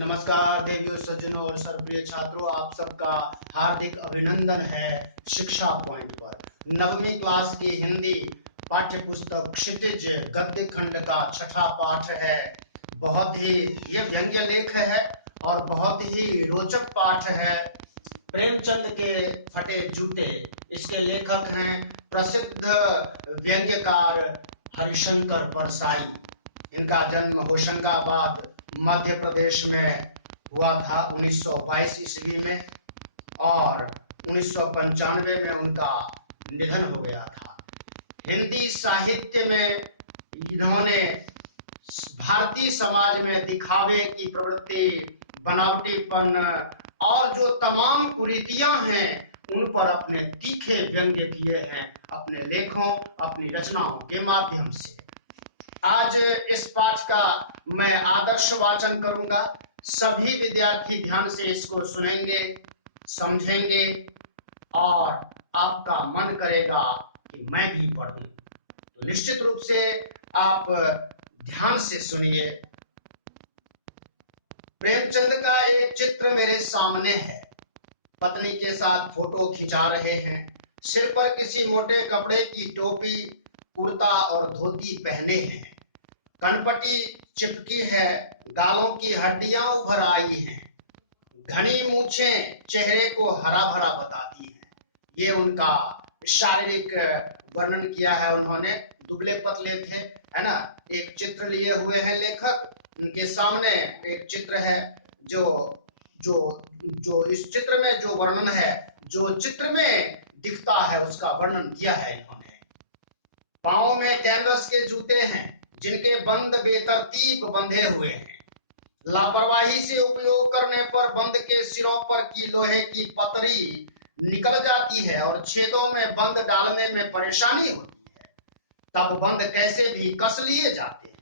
नमस्कार देवियों, सज्जनों और सर्वप्रिय छात्रों, आप सबका हार्दिक अभिनंदन है शिक्षा पॉइंट पर। नववीं क्लास की हिंदी पाठ्य पुस्तक क्षितिज गद्य खंड का छठा पाठ है। बहुत ही ये व्यंग्य लेख है और बहुत ही रोचक पाठ है। प्रेमचंद के फटे जूते, इसके लेखक हैं प्रसिद्ध व्यंग्यकार हरिशंकर परसाई। इनका जन्म होशंगाबाद मध्य प्रदेश में हुआ था 1922 ईस्वी में और 1995 में उनका निधन हो गया था। हिंदी साहित्य में इन्होंने भारतीय समाज में दिखावे की प्रवृत्ति, बनावटीपन और जो तमाम कुरीतियां हैं उन पर अपने तीखे व्यंग्य किए हैं अपने लेखों, अपनी रचनाओं के माध्यम से। आज इस पाठ का मैं आदर्श वाचन करूंगा। सभी विद्यार्थी ध्यान से इसको सुनेंगे, समझेंगे और आपका मन करेगा कि मैं भी पढ़ूं। तो निश्चित रूप से आप ध्यान से सुनिए। प्रेमचंद का एक चित्र मेरे सामने है। पत्नी के साथ फोटो खिंचा रहे हैं। सिर पर किसी मोटे कपड़े की टोपी, कुर्ता और धोती पहने हैं। कनपटी चिपकी है, गालों की हड्डियां उभर आई हैं। घनी मूछें चेहरे को हरा भरा बताती हैं। ये उनका शारीरिक वर्णन किया है उन्होंने। दुबले पतले थे, है ना। एक चित्र लिए हुए हैं लेखक। उनके सामने एक चित्र है जो जो जो इस चित्र में जो वर्णन है, जो चित्र में दिखता है उसका वर्णन किया है इन्होंने। पांव में कैनवस के जूते हैं जिनके बंद बेतरतीब बंधे हुए हैं। लापरवाही से उपयोग करने पर बंद के सिरों पर की लोहे की पतरी निकल जाती है और छेदों में बंद डालने में परेशानी होती है। तब बंद कैसे भी कस लिए जाते हैं।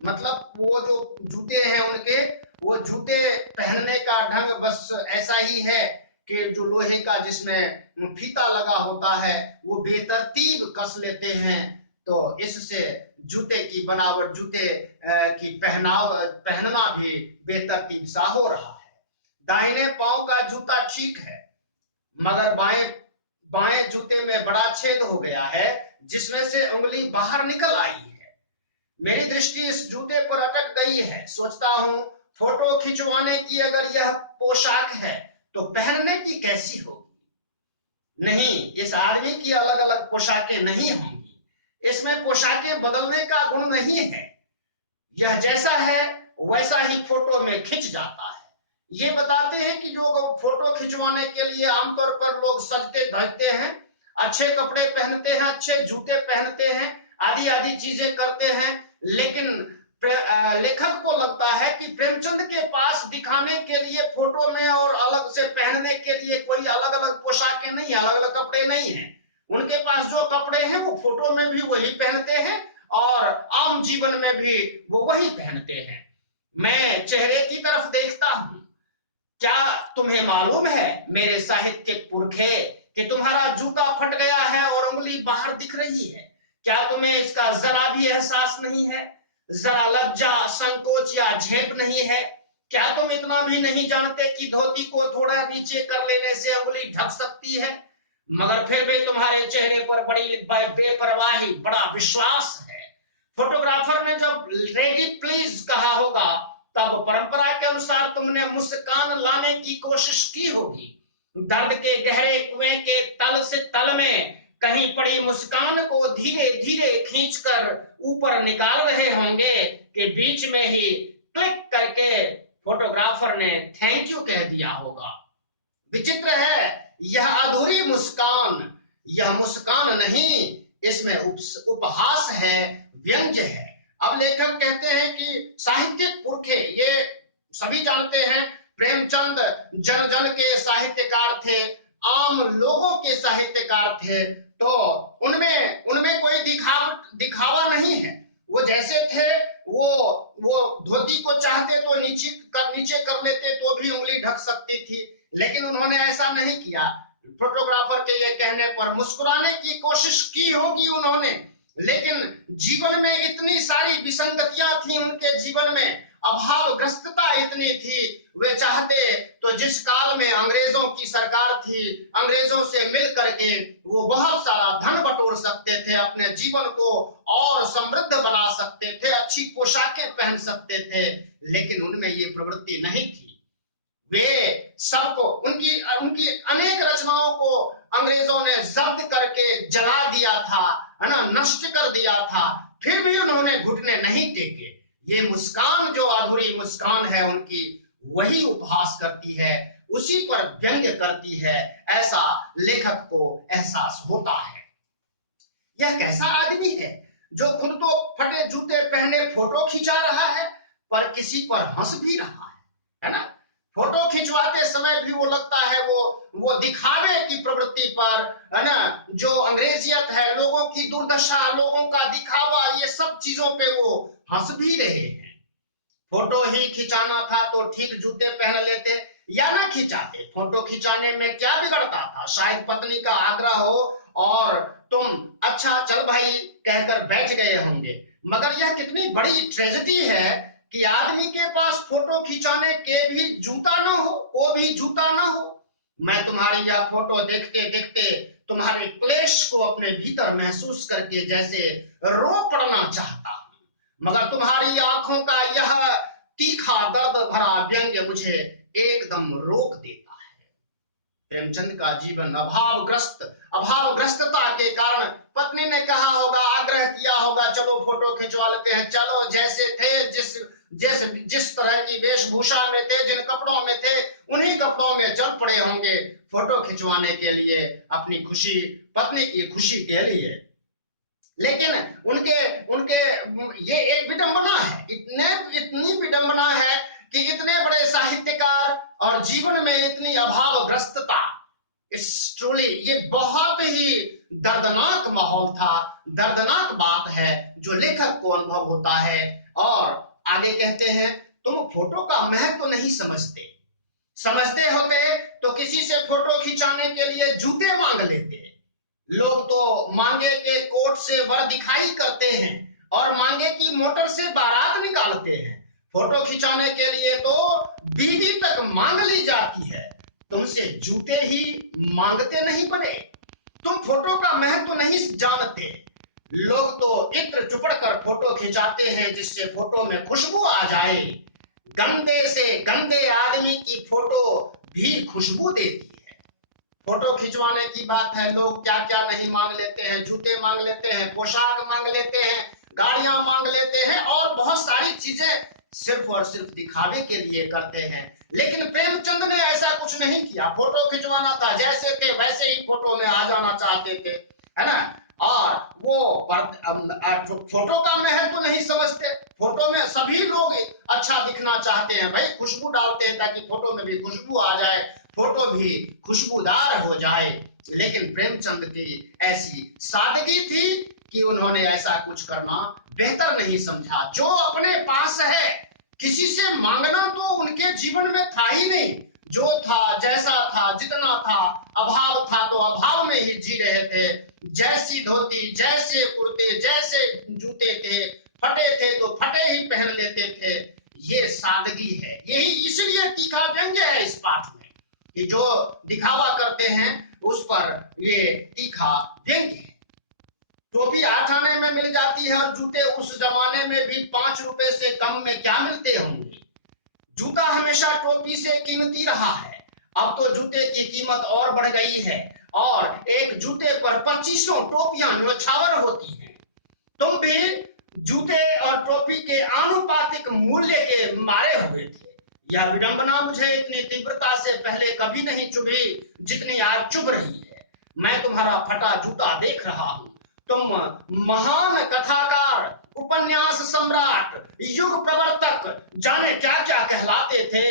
मतलब वो जो जूते हैं उनके, वो जूते पहनने का ढंग बस ऐसा ही है कि जो लोहे का जिसमें फीता लगा होता है वो बेतरतीब कस लेते हैं। तो इससे जूते की बनावट, जूते की पहनना भी बेतरतीब सा हो रहा है। दाहिने पांव का जूता ठीक है मगर बाएं जूते में बड़ा छेद हो गया है जिसमें से उंगली बाहर निकल आई है। मेरी दृष्टि इस जूते पर अटक गई है। सोचता हूं फोटो खिंचवाने की अगर यह पोशाक है तो पहनने की कैसी होगी। नहीं, इस आदमी की अलग अलग पोशाकें नहीं होंगी। इसमें पोशाकें बदलने का गुण नहीं है। यह जैसा है वैसा ही फोटो में खिंच जाता है। ये बताते हैं कि जो फोटो खिंचवाने के लिए आमतौर पर लोग सजते धजते हैं, अच्छे कपड़े पहनते हैं, अच्छे जूते पहनते हैं, आदि आदि चीजें करते हैं। लेकिन लेखक को लगता है कि प्रेमचंद के पास दिखाने के लिए फोटो में और अलग से पहनने के लिए कोई अलग अलग पोशाकें नहीं, अलग अलग कपड़े नहीं है। उनके पास जो कपड़े हैं वो फोटो में भी वही पहनते हैं और आम जीवन में भी वो वही पहनते हैं। मैं चेहरे की तरफ देखता हूं। क्या तुम्हें मालूम है मेरे साहित्यिक पुरखे कि तुम्हारा जूता फट गया है और उंगली बाहर दिख रही है। क्या तुम्हें इसका जरा भी एहसास नहीं है? जरा लज्जा, संकोच या झेप नहीं है? क्या तुम इतना भी नहीं जानते कि धोती को थोड़ा नीचे कर लेने से उंगली ढक सकती है? मगर फिर भी तुम्हारे चेहरे पर बड़ी बेपरवाही, बड़ा विश्वास है। फोटोग्राफर ने जब रेडी प्लीज कहा होगा तब परंपरा के अनुसार तुमने मुस्कान लाने की कोशिश की होगी। दर्द के गहरे कुएं के तल से तल में कहीं पड़ी मुस्कान को धीरे धीरे खींचकर ऊपर निकाल रहे होंगे कि बीच में ही क्लिक करके फोटोग्राफर ने थैंक यू कह दिया होगा। विचित्र है यह अधूरी मुस्कान। यह मुस्कान नहीं, इसमें उपहास है, व्यंग्य है। अब लेखक कहते हैं कि साहित्यिक पुरखे, ये सभी जानते हैं प्रेमचंद जन जन के साहित्यकार थे, आम लोगों के साहित्यकार थे। तो उनमें कोई दिखावा नहीं है। वो जैसे थे वो धोती को चाहते तो नीचे कर लेते तो भी उंगली ढक सकती थी, लेकिन उन्होंने ऐसा नहीं किया। फोटोग्राफर के ये कहने पर मुस्कुराने की कोशिश की होगी उन्होंने, लेकिन जीवन में इतनी सारी विसंगतियां थी उनके जीवन में अभावग्रस्तता इतनी थी, वे चाहते तो जिस काल में अंग्रेजों की सरकार थी, अंग्रेजों से मिल करके वो बहुत सारा धन बटोर सकते थे, अपने जीवन को और समृद्ध बना सकते थे, अच्छी पोशाकें पहन सकते थे, लेकिन उनमें ये प्रवृत्ति नहीं थी। वे सबको उनकी उनकी अनेक रचनाओं को अंग्रेजों ने जब्त करके जला दिया था, है ना, नष्ट कर दिया था, फिर भी उन्होंने घुटने नहीं टेके। ये मुस्कान जो अधूरी मुस्कान है उनकी, वही उपहास करती है, उसी पर व्यंग्य करती है, ऐसा लेखक को एहसास होता है। यह कैसा आदमी है जो खुद तो फटे जूते पहने फोटो खिंचा रहा है, पर किसी पर हंस भी रहा है ना। फोटो खिंचवाते समय भी वो लगता है वो दिखावे की प्रवृत्ति पर, है ना, जो अंग्रेजियत है, लोगों की दुर्दशा, लोगों का दिखावा, ये सब चीजों पे वो हंस भी रहे हैं। फोटो ही खिंचाना था तो ठीक जूते पहन लेते या ना खिंचाते, फोटो खिंचाने में क्या बिगड़ता था। शायद पत्नी का आग्रह हो और तुम अच्छा चल भाई कहकर बैठ गए होंगे, मगर यह कितनी बड़ी ट्रेजेडी है कि आदमी के पास फोटो खिंचाने के भी जूता ना हो, वो भी जूता ना हो। मैं तुम्हारी यह फोटो देखते देखते तुम्हारे क्लेश को अपने भीतर महसूस करके जैसे रो पड़ना चाहता हूं, मगर तुम्हारी आंखों का यह तीखा दर्द भरा व्यंग्य मुझे एकदम रोक देता है। प्रेमचंद का जीवन अभावग्रस्तता के कारण पत्नी ने कहा होगा, आग्रह किया होगा, चलो फोटो खिंचवा लेते हैं, चलो जैसे थे, जिस तरह की वेशभूषा में थे, जिन कपड़ों में थे, उन्हीं कपड़ों में चल पड़े होंगे फोटो खिंचवाने के लिए, अपनी खुशी, पत्नी की खुशी के लिए। लेकिन उनके ये एक विडंबना है, इतनी विडंबना है कि इतने बड़े साहित्यकार और जीवन में इतनी अभावग्रस्तता, इट्स ट्रूली ये बहुत ही दर्दनाक माहौल था, दर्दनाक बात है जो लेखक को अनुभव होता है। और आगे कहते हैं, तुम फोटो का महत्व तो नहीं समझते होते तो किसी से फोटो खिंचाने के लिए जूते मांग लेते। लोग तो मांगे के कोट से वर दिखाई करते हैं और मांगे की मोटर से बारात निकालते हैं। फोटो खिंचाने के लिए तो बीवी तक मांग ली जाती है, तुमसे जूते ही मांगते नहीं बने। तुम फोटो का महत्व नहीं जानते। लोग तो इत्र चुपड़ कर फोटो खिंचाते हैं जिससे फोटो में खुशबू आ जाए। गंदे से गंदे आदमी की फोटो भी खुशबू देती है। फोटो खिंचवाने की बात है, लोग क्या क्या नहीं मांग लेते हैं, जूते मांग लेते हैं, पोशाक मांग लेते हैं, गाड़ियां मांग लेते हैं और बहुत सारी चीजें सिर्फ और सिर्फ दिखावे के लिए करते हैं। लेकिन प्रेमचंद ने ऐसा कुछ नहीं किया। फोटो खिंचवाना था, जैसे थे वैसे ही फोटो में आ जाना चाहते थे, है ना। और वो फोटो का महत्व तो नहीं समझते। फोटो में सभी लोग अच्छा दिखना चाहते हैं, भाई खुशबू डालते हैं ताकि फोटो में भी खुशबू आ जाए, फोटो भी खुशबूदार हो जाए। लेकिन प्रेमचंद की ऐसी सादगी थी कि उन्होंने ऐसा कुछ करना बेहतर नहीं समझा। जो अपने पास है, किसी से मांगना तो उनके जीवन में था ही नहीं। जो था, जैसा था, जितना था, अभाव था तो अभाव में ही जी रहे थे। जैसी धोती, जैसे कुर्ते, जैसे जूते थे, फटे थे तो फटे ही पहन लेते थे। ये सादगी है, यही इसलिए तीखा व्यंग्य है इस पाठ में कि जो दिखावा करते हैं उस पर ये तीखा व्यंग्य है। टोपी 8 आने में मिल जाती है और जूते उस जमाने में भी 5 रुपए से कम में क्या मिलते होंगे। जूता हमेशा टोपी से कीमती रहा है। अब तो जूते की कीमत और बढ़ गई है और एक जूते पर 2500 टोपियां न्यौछावर होती हैं। तुम भी जूते और टोपी के आनुपातिक मूल्य के मारे हुए थे। यह विडंबना मुझे इतनी तीव्रता से पहले कभी नहीं चुभी जितनी आज चुभ रही है। मैं तुम्हारा फटा जूता देख रहा हूं। तुम महान कथाकार, उपन्यास सम्राट, युग प्रवर्तक, जाने क्या क्या कहलाते थे,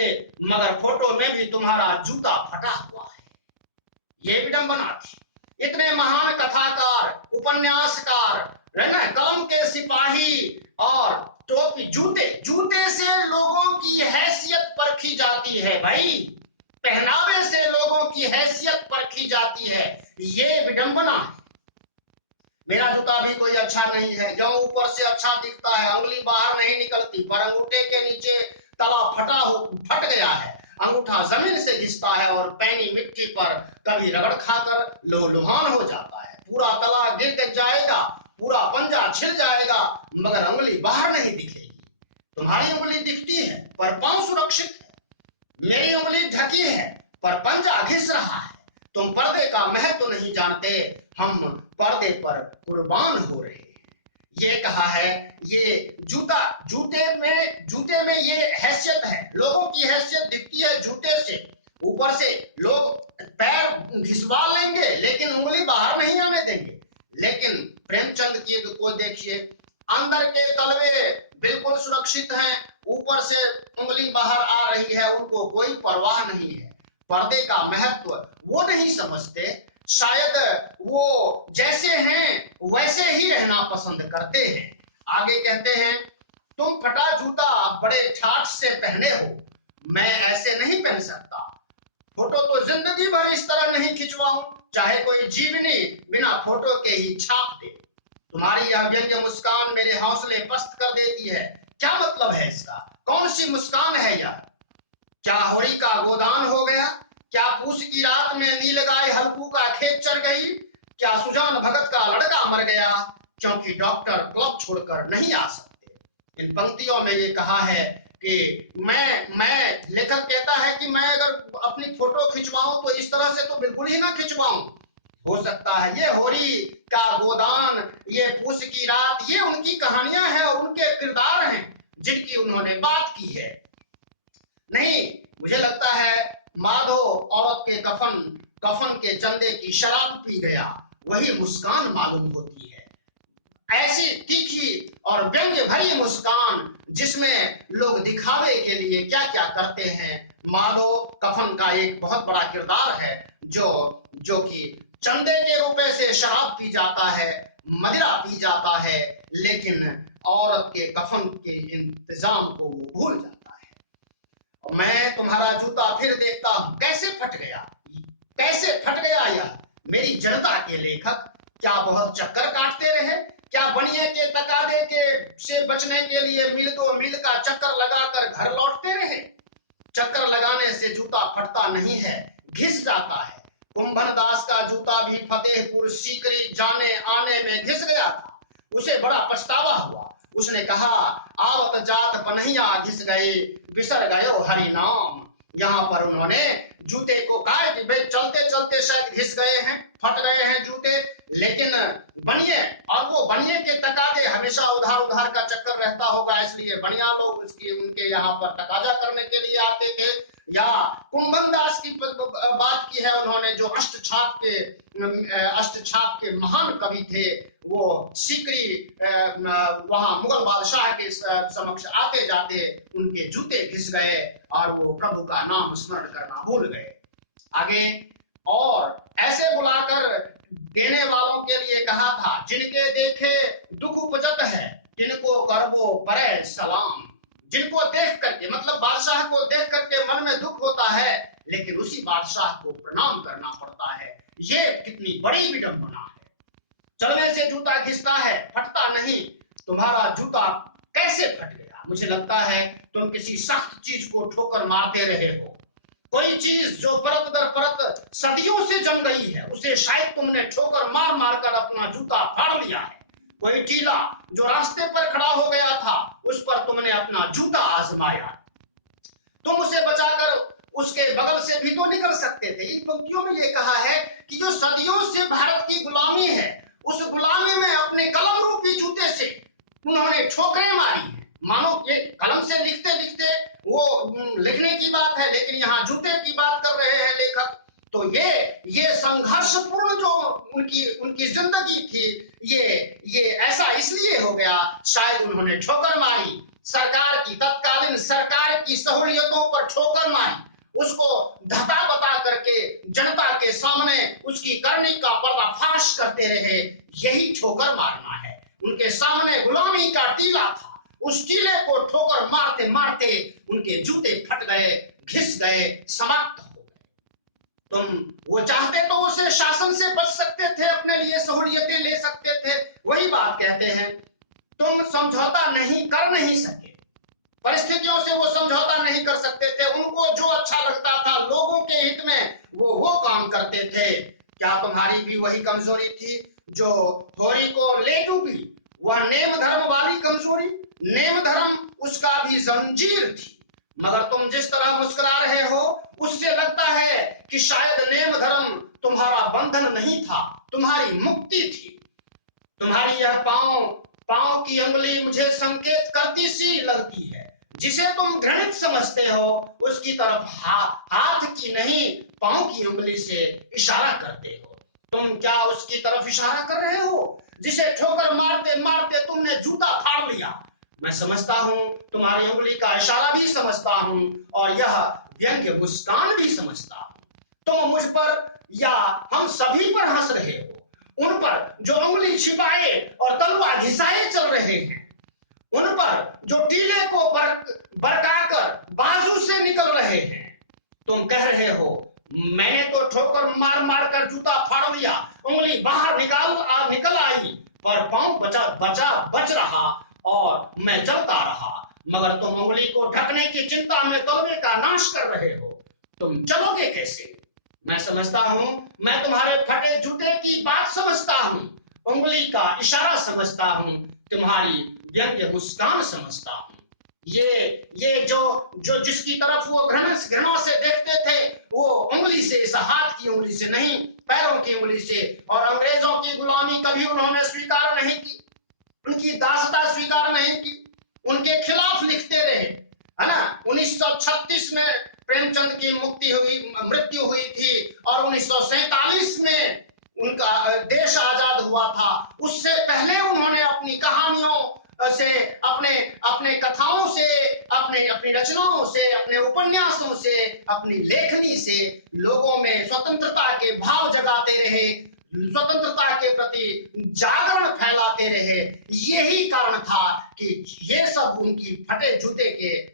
मगर फोटो में भी तुम्हारा जूता फटा हुआ है। ये विडंबना थी। इतने महान कथाकार, उपन्यासकार, कलम के सिपाही और टोपी, जूते से लोगों की हैसियत परखी जाती है भाई, पहनावे से लोगों की हैसियत परखी जाती है। ये विडंबना है। मेरा जूता भी कोई अच्छा नहीं है, जो ऊपर से अच्छा दिखता है, अंगुली बाहर नहीं निकलती, पर अंगूठे के नीचे तला फट गया है, अंगूठा जमीन से घिसता है और पैनी मिट्टी पर कभी रगड़ खाकर लोलुहान हो जाता है। पूरा तला गिर जाएगा, पूरा पंजा छिल जाएगा, मगर अंगुली बाहर नहीं दिखेगी। तुम्हारी उंगली दिखती है पर पांव सुरक्षित है, मेरी उंगली ढकी है पर पंजा घिस रहा है। तुम पर्दे का महत्व तो नहीं जानते, हम पर्दे पर कुर्बान हो रहे हैं। ये कहा है, ये जूते में ये हैसियत है, लोगों की हैसियत दिखती है जूते से। ऊपर से लोग पैर घिसवा लेंगे लेकिन उंगली बाहर नहीं आने देंगे। लेकिन प्रेमचंद की को देखिए, अंदर के तलवे बिल्कुल सुरक्षित हैं, ऊपर से उंगली बाहर आ रही है, उनको कोई परवाह नहीं है। पर्दे का महत्व वो नहीं समझते, शायद वो जैसे हैं वैसे ही रहना पसंद करते हैं। आगे कहते हैं, तुम फटा जूता बड़े ठाठ से पहने हो, मैं ऐसे नहीं पहन सकता। फोटो तो जिंदगी भर इस तरह नहीं खिंचवाऊं, चाहे कोई जीवनी बिना फोटो के ही छाप दे। तुम्हारी यह व्यंग्य मुस्कान मेरे हौसले पस्त कर देती है। क्या मतलब है इसका? कौन सी मुस्कान है यह? क्या होरी का गोदान हो गया? क्या पूस की रात में नीलगाय हल्कू का खेत चढ़ गई? क्या सुजान भगत का लड़का मर गया क्योंकि डॉक्टर क्लब छोड़कर नहीं आ सकते? इन पंक्तियों में ये कहा है कि मैं लेखक कहता है कि मैं अगर अपनी फोटो खिंचवाऊं तो इस तरह से तो बिल्कुल ही ना खिंचवाऊं। हो सकता है ये होरी का गोदान, ये पूस की रात, ये उनकी कहानियां हैं और उनके किरदार हैं जिनकी उन्होंने बात की है। नहीं, मुझे लगता है माधो औरत के कफन के चंदे की शराब पी गया, वही मुस्कान मालूम होती है। ऐसी तीखी और व्यंग्य भरी मुस्कान जिसमें लोग दिखावे के लिए क्या क्या करते हैं। माधो कफन का एक बहुत बड़ा किरदार है, जो कि चंदे के रुपए से शराब पी जाता है, मदिरा पी जाता है, लेकिन औरत के कफन के इंतजाम को वो भूल जाता है। और मैं तुम्हारा जूता फिर देखता हूं, कैसे फट गया यह मेरी जनता के लेखक। क्या बहुत चक्कर काटते रहे? क्या बनिए के तकादे के से बचने के लिए मील दो मील का चक्कर लगाकर घर लौटते रहे? चक्कर लगाने से जूता फटता नहीं है, घिस जाता है। कुंभन दास का जूता भी फतेहपुर सीकरी जाने आने में घिस गया था, उसे बड़ा पछतावा हुआ। उसने कहा, आवत जात पनहिया घिस गए, बिसर गयो हरि नाम। यहाँ पर उन्होंने जूते को कहा कि भाई चलते चलते शायद घिस गए हैं, फट गए हैं जूते, लेकिन बनिए, और वो बनिए के तकादे हमेशा उधार उधार का चक्कर रहता होगा, इसलिए बनिया लोग उनके यहाँ पर तकाजा करने के लिए आते थे। या कुंभन दास की बात की है उन्होंने, जो अष्टछाप के महान कवि थे, वो सीकरी वहां मुगल बादशाह के समक्ष आते जाते उनके जूते घिस गए और वो प्रभु का नाम स्मरण करना भूल गए। आगे, और ऐसे बुलाकर देने वालों के लिए कहा था, जिनके देखे दुख उपजत है, जिनको करबो परे सलाम। जिनको देख करके, मतलब बादशाह को देख करके मन में दुख होता है, लेकिन उसी बादशाह को प्रणाम करना पड़ता है। ये कितनी बड़ी विडंबना है। चलने से जूता घिसता है, फटता नहीं। तुम्हारा जूता कैसे फट गया? मुझे लगता है तुम किसी सख्त चीज को ठोकर मारते रहे हो। कोई चीज जो परत दर परत सदियों से जम गई है, उसे शायद तुमने ठोकर मार मार कर अपना जूता फाड़ लिया है। कोई टीला जो रास्ते पर खड़ा हो गया था, उस पर तुमने अपना जूता आजमाया। तुम उसे बचाकर उसके बगल से भी तो निकल सकते थे। इन पंक्तियों में यह कहा है कि जो सदियों से भारत की गुलामी है, उस गुलामी में अपने कलम रूपी जूते से उन्होंने ठोकरें मारी हैं। मानो ये कलम से लिखते लिखते वो लिखने की बात है, लेकिन यहाँ जूते की बात कर रहे हैं लेखक। तो ये संघर्षपूर्ण जो उनकी जिंदगी थी, ये ऐसा इसलिए हो गया, शायद उन्होंने ठोकर मारी, तत्कालीन सरकार की सहूलियतों पर ठोकर मारी, उसको धता बता करके जनता के सामने उसकी करनी का पर्दाफाश करते रहे। यही ठोकर मारना है। उनके सामने गुलामी का टीला था, उस टीले को ठोकर मारते मारते उनके जूते फट गए, घिस गए, समाप्त हो गए। तुम वो चाहते तो उसे शासन से बच सकते थे, अपने लिए सहूलियतें ले सकते थे। वही बात कहते हैं, तुम समझौता नहीं सके, परिस्थितियों से वो समझौता नहीं कर सकते थे। उनको जो अच्छा लगता था लोगों के हित में वो काम करते थे। क्या तुम्हारी भी वही कमजोरी थी जो होरी को ले डूबी? वह नेम धर्म वाली कमजोरी, नेम धर्म उसका भी जंजीर थी। मगर तुम जिस तरह मुस्कुरा रहे हो उससे लगता है कि शायद नेम धर्म तुम्हारा बंधन नहीं था, तुम्हारी मुक्ति थी। तुम्हारी यह पांव की अंगुली मुझे संकेत करती सी लगती है। जिसे तुम घृणित समझते हो उसकी तरफ हाथ की नहीं पांव की उंगली से इशारा करते हो। तुम क्या उसकी तरफ इशारा कर रहे हो जिसे ठोकर मारते मारते तुमने जूता फाड़ लिया? मैं समझता हूं, तुम्हारी उंगली का इशारा भी समझता हूं और यह व्यंग्य मुस्कान भी समझता हूं। तुम मुझ पर या हम सभी पर हंस रहे हो, उन पर जो उंगली छिपाए और तलवार घिसाए चल रहे हैं, उन पर जो टीले को बरकाकर बाजू से निकल रहे हैं। तुम कह रहे हो मैंने तो ठोकर मार मार कर जूता फाड़ लिया, उंगली बाहर निकल आई पर पांव बच रहा और मैं चलता रहा। मगर तुम उंगली को ढकने की चिंता में तलवे का नाश कर रहे हो। तुम चलोगे कैसे? मैं समझता हूं, मैं तुम्हारे फटे जूते की बात समझता हूं, उंगली का इशारा समझता हूं, तुम्हारी व्यंग्य मुस्कान समझता हूं। ये जो जिसकी तरफ वो घृणा से देखते थे, वो उंगली से, इस हाथ की उंगली से नहीं, पैरों की उंगली से। और अंग्रेजों की गुलामी कभी उन्होंने स्वीकार नहीं की, उनकी दासता स्वीकार नहीं की, उनके खिलाफ लिखते रहे, है ना। 1936 में प्रेमचंद की मृत्यु हुई थी और 1947 में उनका देश आजाद हुआ था। उससे पहले उन्होंने अपनी कहानियों से, अपने अपने कथाओं से, अपनी रचनाओं से, अपने उपन्यासों से, अपनी लेखनी से लोगों में स्वतंत्रता के भाव जगाते रहे, स्वतंत्रता के प्रति जागरण फैलाते रहे। यही कारण था कि ये सब उनकी फटे जूते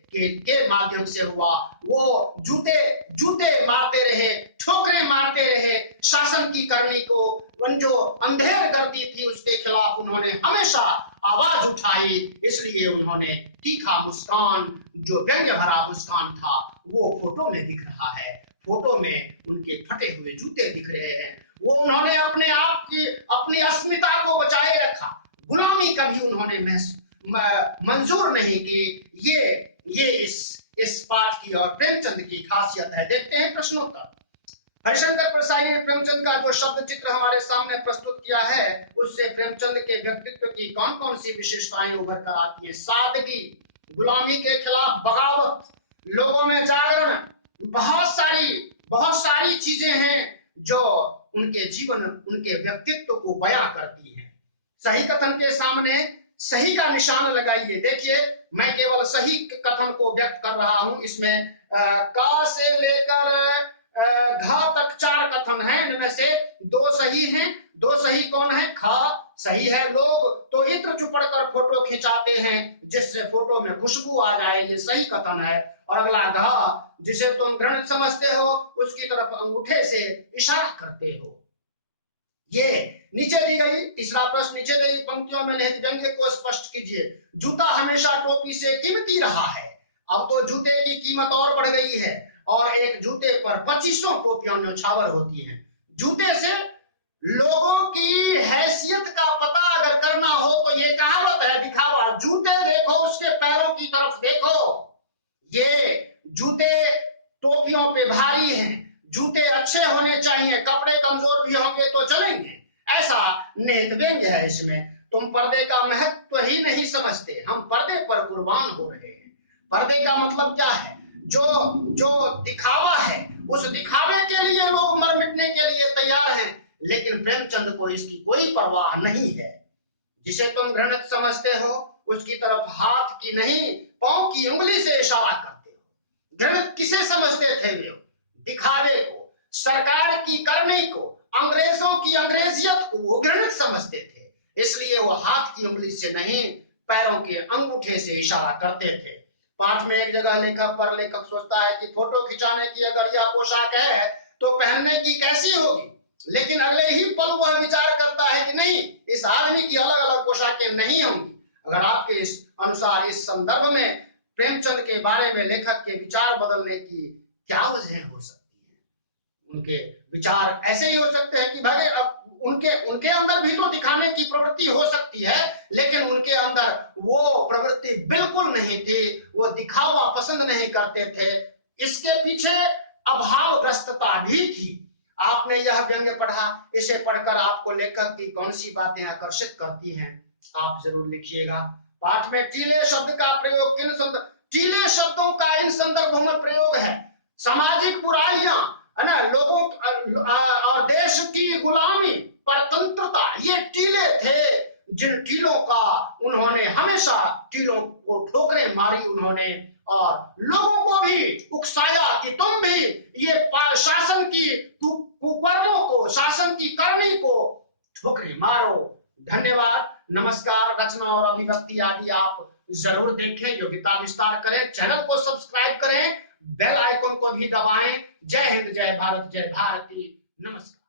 के माध्यम से हुआ। वो जूते मारते रहे, ठोकरें मारते रहे, शासन की करनी को जो अंधेर गर्दी थी उसके खिलाफ उन्होंने हमेशा आवाज उठाई। इसलिए उन्होंने तीखा मुस्कान, जो व्यंग्य भरा मुस्कान था, वो फोटो में दिख रहा है। फोटो में उनके फटे हुए जूते दिख रहे हैं। वो उन्होंने अपने आप की, अपनी अस्मिता को बचाए रखा। गुलामी कभी उन्होंने मंजूर नहीं की। ये इस पाठ की और प्रेमचंद की खासियत है। देखते हैं प्रश्नोत्तर। हरिशंकर प्रसाई ने प्रेमचंद का जो शब्द चित्र हमारे सामने प्रस्तुत किया है, उससे प्रेमचंद के व्यक्तित्व की कौन कौन सी विशेषताएं उभर कर आती है? सादगी, गुलामी के खिलाफ बगावत, लोगों में जागरण, बहुत सारी चीजें हैं जो उनके जीवन, उनके व्यक्तित्व को बयां करती हैं। सही कथन के सामने सही का निशान लगाइए। देखिए, मैं केवल सही कथन को व्यक्त कर रहा हूं। इसमें का से लेकर घ तक 4 कथन हैं, इनमें से 2 सही हैं। 2 सही कौन है? ख सही है। लोग तो इत्र चुपड़ कर फोटो खिंचाते हैं जिससे फोटो में खुशबू आ जाए, ये सही कथन है। और अगला घ, जिसे तुम घृणित समझते हो, उसकी तरफ अंगूठे से इशारा करते हो। ये नीचे दी गई तीसरा प्रश्न, नीचे दी पंक्तियों में निहित व्यंग्य को स्पष्ट कीजिए। जूता हमेशा टोपी से कीमती रहा है, अब तो जूते की कीमत और बढ़ गई है और एक जूते पर 2500 टोपियां न्यौछावर होती हैं। जूते से लोगों की हैसियत का पता अगर करना हो तो ये कहावत है, दिखावा। जूते देखो, उसके पैरों की तरफ देखो। ये जूते टोपियों पे भारी हैं, जूते अच्छे होने चाहिए, कपड़े कमजोर भी होंगे तो चलेंगे, ऐसा निहित व्यंग्य है इसमें। तुम पर्दे का महत्व ही नहीं समझते, हम पर्दे पर कुर्बान हो रहे हैं। पर्दे का मतलब क्या है? जो दिखावा है, उस दिखावे के लिए लोग मर मिटने के लिए तैयार हैं, लेकिन प्रेमचंद को इसकी कोई परवाह नहीं है। जिसे तुम घृणित समझते हो उसकी तरफ हाथ की नहीं पांव की उंगली से इशारा करते हो। घृणित किसे समझते थे वे? दिखावे को, सरकार की करनी को, अंग्रेजों की अंग्रेजियत को वो घृणित समझते थे। इसलिए वो हाथ की उंगली से नहीं, पैरों के अंगूठे से इशारा करते थे। पाठ में एक जगह लेखक सोचता है कि फोटो खिंचाने की अगर यह पोशाक है तो पहनने की कैसी होगी, लेकिन अगले ही पल वह विचार करता है कि नहीं, इस आदमी की अलग अलग पोशाकें नहीं होंगी। अगर आपके इस अनुसार इस संदर्भ में प्रेमचंद के बारे में लेखक के विचार बदलने की क्या वजह हो सकती है? उनके विचार ऐसे ही हो सकते हैं कि भाई अब उनके अंदर भी तो दिखाने की प्रवृत्ति हो सकती है, लेकिन उनके अंदर वो प्रवृत्ति बिल्कुल नहीं थी, वो दिखावा पसंद नहीं करते थे। इसके पीछे अभावग्रस्तता भी थी। आपने यह व्यंग्य पढ़ा, इसे पढ़कर आपको लेखक की कौन सी बातें आकर्षित करती हैं, आप जरूर लिखिएगा। पाठ में टीले शब्द का प्रयोग टीले शब्दों का इन संदर्भों में प्रयोग है। सामाजिक बुराइयां, है ना, लोगों और देश की गुलामी, परतंत्रता, ये टीले थे जिन टीलों का उन्होंने हमेशा टीलों को ठोकरें मारी उन्होंने, और लोगों को भी उकसाया कि तुम भी ये शासन की कुकर्मों को, शासन की करनी को ठोकरें मारो। धन्यवाद, नमस्कार। रचना और अभिव्यक्ति आदि आप जरूर देखें, योग्यता विस्तार करें, चैनल को सब्सक्राइब करें, बेल आइकन को भी दबाएं। जय हिंद, जय भारत, जय भारती, नमस्कार।